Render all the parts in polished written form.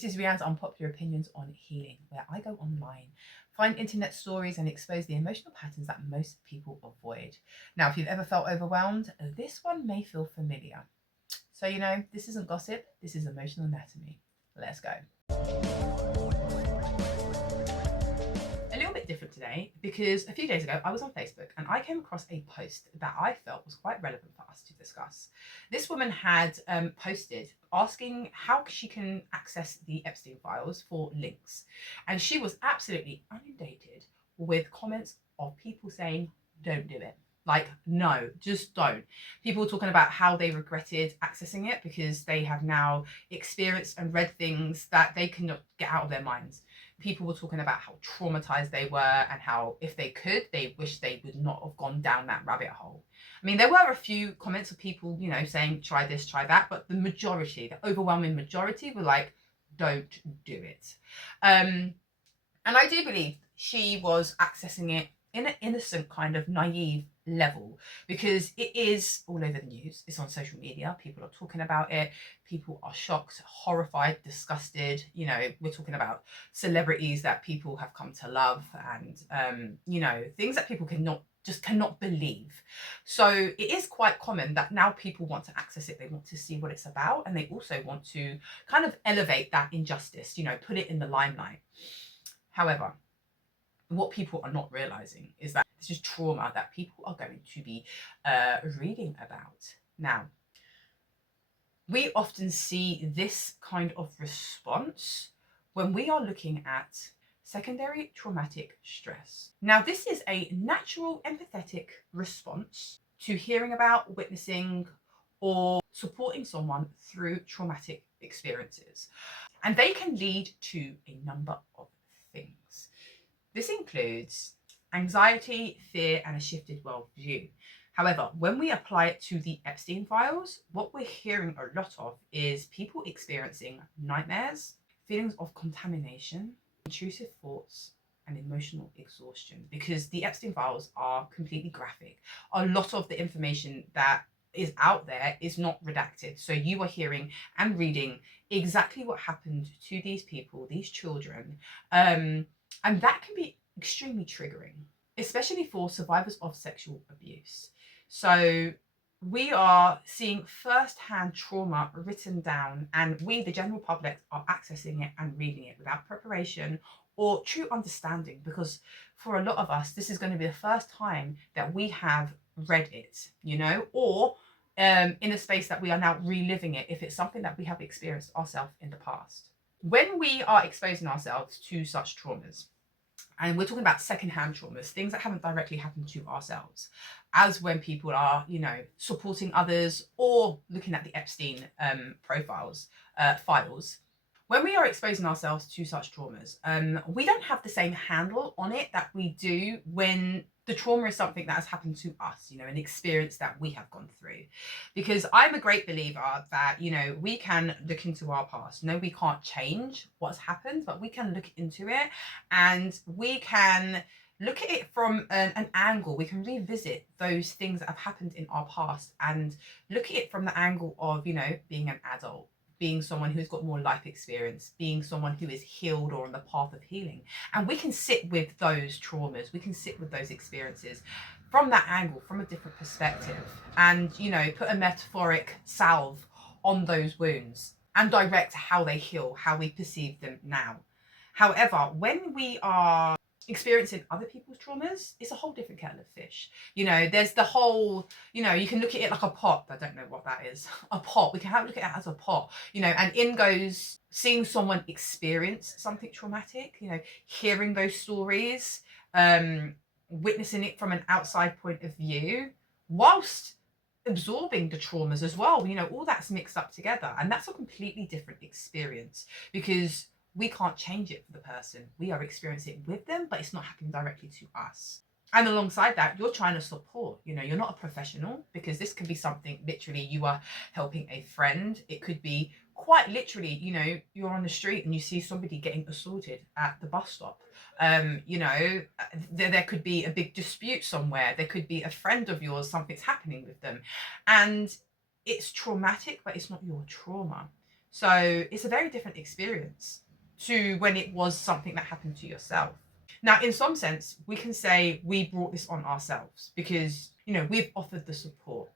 This is Rianne's Unpopular Opinions on Healing, where I go online, find internet stories and expose the emotional patterns that most people avoid. Now, if you've ever felt overwhelmed, this one may feel familiar. So, this isn't gossip, this is emotional anatomy. Let's go. A little bit different today because a few days ago I was on Facebook and I came across a post that I felt was quite relevant for us to discuss. This woman had posted asking how she can access the Epstein Files for links, and she was absolutely inundated with comments of people saying, don't do it. Like, no, just don't. People talking about how they regretted accessing it because they have now experienced and read things that they cannot get out of their minds. People were talking about how traumatized they were and how, if they could, they wish they would not have gone down that rabbit hole. I mean, there were a few comments of people, saying, try this, try that, but the majority, the overwhelming majority were like, don't do it. And I do believe she was accessing it in an innocent kind of naive level because it is all over the news. It's on social media. People are talking about it. People are shocked, horrified, disgusted. We're talking about celebrities that people have come to love and, things that people cannot believe. So it is quite common that now people want to access it. They want to see what it's about. And they also want to kind of elevate that injustice, put it in the limelight. However, what people are not realizing is that this is trauma that people are going to be reading about. Now, we often see this kind of response when we are looking at secondary traumatic stress. Now, this is a natural empathetic response to hearing about, witnessing, or supporting someone through traumatic experiences. And they can lead to a number of things. This includes anxiety, fear, and a shifted worldview. However, when we apply it to the Epstein Files, what we're hearing a lot of is people experiencing nightmares, feelings of contamination, intrusive thoughts, and emotional exhaustion, because the Epstein Files are completely graphic. A lot of the information that is out there is not redacted. So you are hearing and reading exactly what happened to these people, these children. And that can be extremely triggering, especially for survivors of sexual abuse. So we are seeing first-hand trauma written down, and we, the general public, are accessing it and reading it without preparation or true understanding, because for a lot of us, this is going to be the first time that we have read it, or in a space that we are now reliving it if it's something that we have experienced ourselves in the past. When we are exposing ourselves to such traumas, and we're talking about secondhand traumas, things that haven't directly happened to ourselves, as when people are, supporting others or looking at the Epstein files, when we are exposing ourselves to such traumas, we don't have the same handle on it that we do when the trauma is something that has happened to us, an experience that we have gone through. Because I'm a great believer that, we can look into our past. No, we can't change what's happened, but we can look into it and we can look at it from an angle. We can revisit those things that have happened in our past and look at it from the angle of, being an adult, being someone who's got more life experience, being someone who is healed or on the path of healing. And we can sit with those traumas, we can sit with those experiences from that angle, from a different perspective, and, put a metaphoric salve on those wounds and direct how they heal, how we perceive them now. However, when we are experiencing other people's traumas, it's a whole different kettle of fish. There's the whole, you can look at it like a pot. I don't know what that is. A pot. We can have a look at it as a pot, and in goes seeing someone experience something traumatic, hearing those stories, witnessing it from an outside point of view, whilst absorbing the traumas as well. All that's mixed up together, and that's a completely different experience because we can't change it for the person. We are experiencing it with them, but it's not happening directly to us. And alongside that, you're trying to support. You're not a professional, because this can be something literally you are helping a friend. It could be quite literally, you're on the street and you see somebody getting assaulted at the bus stop. There could be a big dispute somewhere. There could be a friend of yours, something's happening with them. And it's traumatic, but it's not your trauma. So it's a very different experience to when it was something that happened to yourself. Now, in some sense, we can say we brought this on ourselves because, we've offered the support.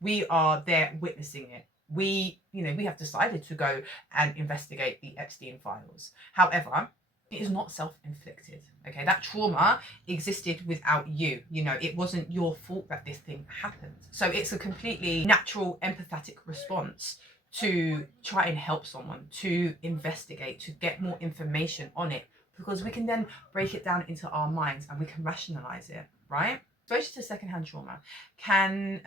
We are there witnessing it. We have decided to go and investigate the Epstein files. However, it is not self-inflicted. Okay, that trauma existed without you. It wasn't your fault that this thing happened. So it's a completely natural, empathetic response to try and help someone, to investigate, to get more information on it, because we can then break it down into our minds and we can rationalize it, right? Exposure to secondhand trauma can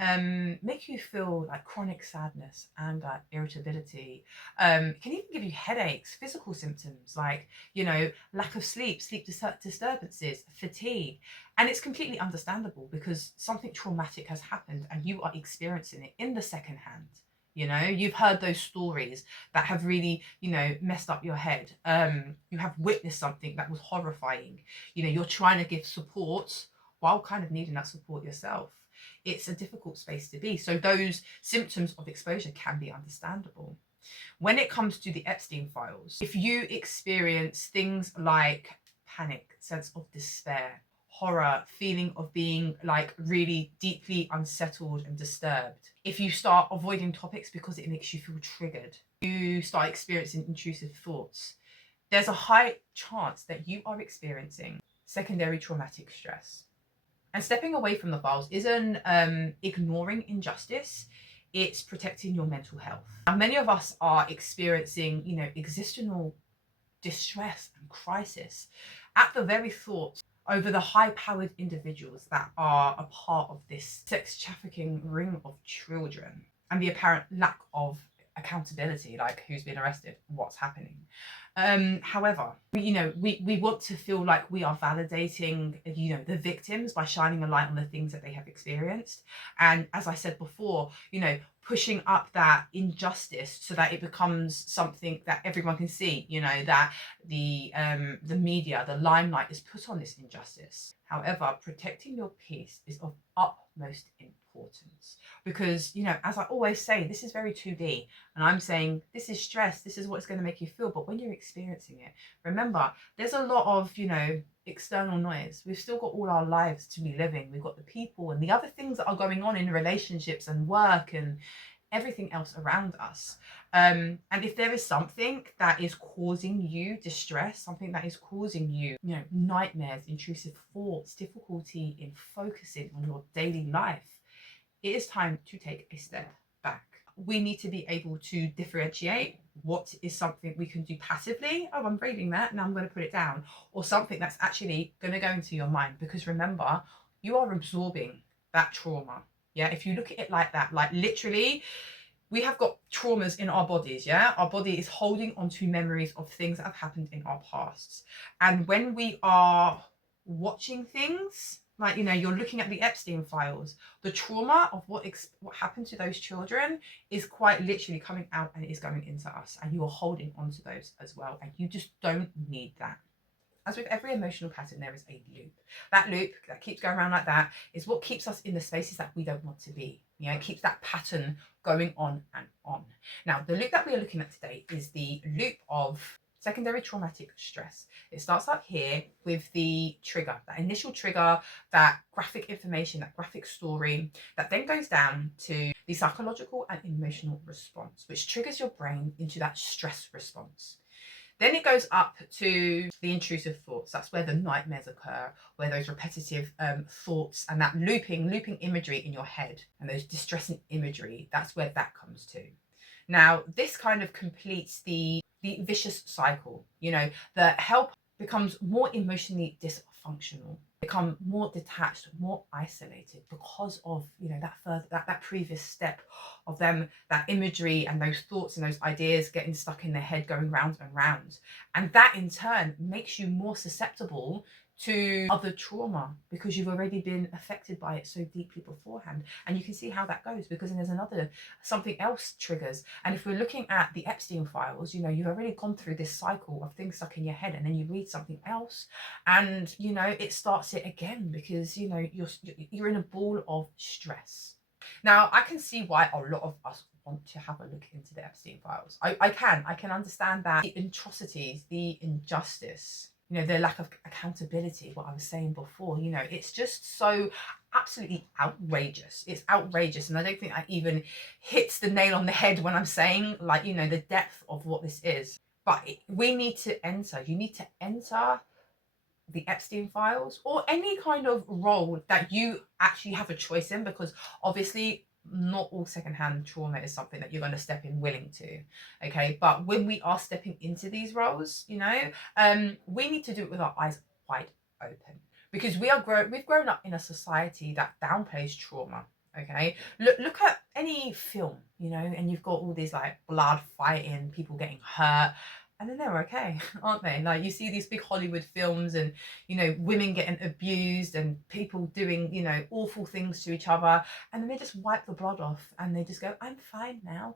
make you feel like chronic sadness, anger, irritability. Can even give you headaches, physical symptoms like, lack of sleep, disturbances, fatigue. And it's completely understandable because something traumatic has happened and you are experiencing it in the second hand. You've heard those stories that have really, messed up your head. You have witnessed something that was horrifying. You're trying to give support while kind of needing that support yourself. It's a difficult space to be. So those symptoms of exposure can be understandable. When it comes to the Epstein files, if you experience things like panic, sense of despair, horror, feeling of being like really deeply unsettled and disturbed, if you start avoiding topics because it makes you feel triggered, you start experiencing intrusive thoughts, there's a high chance that you are experiencing secondary traumatic stress. And stepping away from the files isn't ignoring injustice, it's protecting your mental health. Now, many of us are experiencing, existential distress and crisis at the very thought over the high-powered individuals that are a part of this sex trafficking ring of children and the apparent lack of accountability, like who's been arrested, what's happening. However, we want to feel like we are validating, the victims by shining a light on the things that they have experienced. And as I said before, pushing up that injustice so that it becomes something that everyone can see, that the media, the limelight is put on this injustice. However, protecting your peace is of utmost importance because, as I always say, this is very 2D, and I'm saying this is stress, this is what it's going to make you feel. But when you're experiencing it, remember, there's a lot of, external noise. We've still got all our lives to be living. We've got the people and the other things that are going on in relationships and work and everything else around us. And if there is something that is causing you distress, something that is causing you, nightmares, intrusive thoughts, difficulty in focusing on your daily life, it is time to take a step back. We need to be able to differentiate what is something we can do passively. Oh, I'm reading that, now I'm going to put it down. Or something that's actually going to go into your mind. Because remember, you are absorbing that trauma. Yeah, if you look at it like that, like literally, we have got traumas in our bodies, yeah? Our body is holding onto memories of things that have happened in our pasts. And when we are watching things, like, you're looking at the Epstein files, the trauma of what happened to those children is quite literally coming out and it is going into us. And you are holding onto those as well. And you just don't need that. As with every emotional pattern, there is a loop. That loop that keeps going around like that is what keeps us in the spaces that we don't want to be. It keeps that pattern going on and on. Now, the loop that we are looking at today is the loop of secondary traumatic stress. It starts up here with the trigger, that initial trigger, that graphic information, that graphic story, that then goes down to the psychological and emotional response, which triggers your brain into that stress response. Then it goes up to the intrusive thoughts. That's where the nightmares occur, where those repetitive thoughts and that looping imagery in your head and those distressing imagery, that's where that comes to. Now, this kind of completes the vicious cycle. The help becomes more emotionally dysfunctional, become more detached, more isolated because of that previous step of them, that imagery and those thoughts and those ideas getting stuck in their head, going round and round. And that in turn makes you more susceptible to other trauma because you've already been affected by it so deeply beforehand. And you can see how that goes because then there's something else triggers. And if we're looking at the Epstein files, you've already gone through this cycle of things stuck in your head, and then you read something else and it starts it again because you're in a ball of stress. Now, I can see why a lot of us want to have a look into the Epstein files. I can understand that the atrocities, the injustice, you know, the lack of accountability, what I was saying before, you know, it's just so absolutely outrageous. It's outrageous. And I don't think that even hits the nail on the head when I'm saying, like, you know, the depth of what this is. But we need to enter, you need to enter the Epstein files or any kind of role that you actually have a choice in, because obviously not all secondhand trauma is something that you're going to step in willing to. Okay, but when we are stepping into these roles, you know, we need to do it with our eyes wide open, because we've grown up in a society that downplays trauma. Okay, look at any film, you know, and you've got all these like blood fighting, people getting hurt, and then they're okay, aren't they? Like, you see these big Hollywood films and, you know, women getting abused and people doing, you know, awful things to each other, and then they just wipe the blood off and they just go, I'm fine now.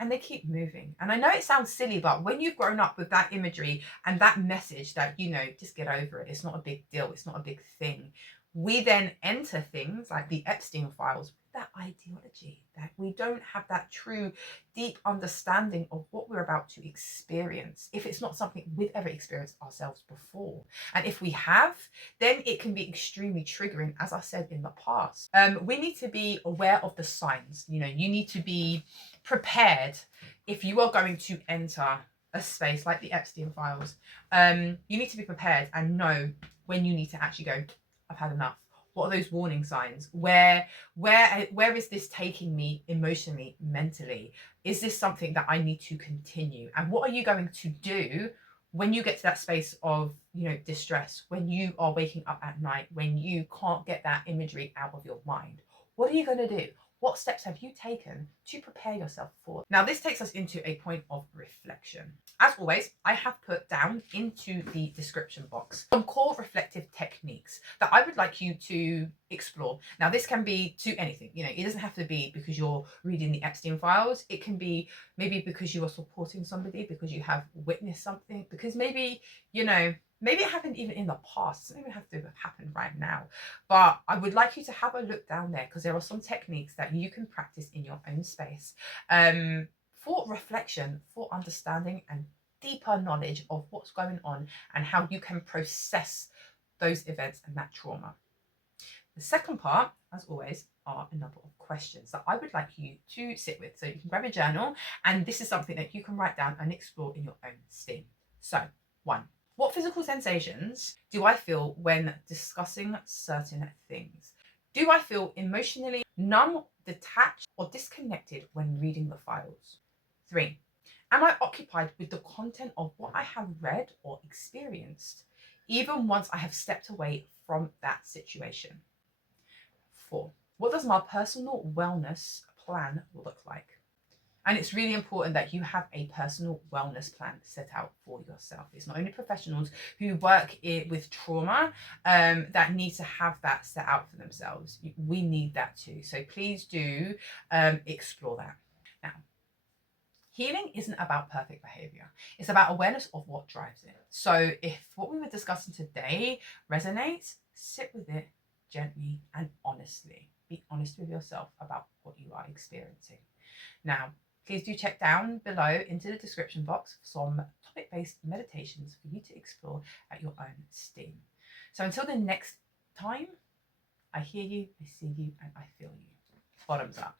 And they keep moving. And I know it sounds silly, but when you've grown up with that imagery and that message that, you know, just get over it, it's not a big deal, it's not a big thing, we then enter things like the Epstein files with that ideology that we don't have that true deep understanding of what we're about to experience, if it's not something we've ever experienced ourselves before. And if we have, then it can be extremely triggering, as I said in the past. We need to be aware of the signs. You know, you need to be prepared if you are going to enter a space like the Epstein files. You need to be prepared and know when you need to actually go, I've had enough. What are those warning signs? Where is this taking me emotionally, mentally? Is this something that I need to continue? And what are you going to do when you get to that space of, you know, distress, when you are waking up at night, when you can't get that imagery out of your mind? What are you going to do? What steps have you taken to prepare yourself for it? Now, this takes us into a point of reflection. As always, I have put down into the description box some core reflective techniques that I would like you to explore. Now, this can be to anything, you know, it doesn't have to be because you're reading the Epstein files. It can be maybe because you are supporting somebody, because you have witnessed something, because maybe, you know, maybe it happened even in the past. It doesn't even have to have happened right now. But I would like you to have a look down there, because there are some techniques that you can practice in your own space for reflection, for understanding and deeper knowledge of what's going on and how you can process those events and that trauma. The second part, as always, are a number of questions that I would like you to sit with. So you can grab a journal, and this is something that you can write down and explore in your own steam. So, 1. What physical sensations do I feel when discussing certain things? Do I feel emotionally numb, detached, or disconnected when reading the files? 3. Am I occupied with the content of what I have read or experienced, even once I have stepped away from that situation? 4. What does my personal wellness plan look like? And it's really important that you have a personal wellness plan set out for yourself. It's not only professionals who work with trauma that need to have that set out for themselves. We need that too. So please do explore that. Now, healing isn't about perfect behavior. It's about awareness of what drives it. So if what we were discussing today resonates, sit with it gently and honestly. Be honest with yourself about what you are experiencing. Now, please do check down below into the description box for some topic-based meditations for you to explore at your own steam. So until the next time, I hear you, I see you, and I feel you. Bottoms up.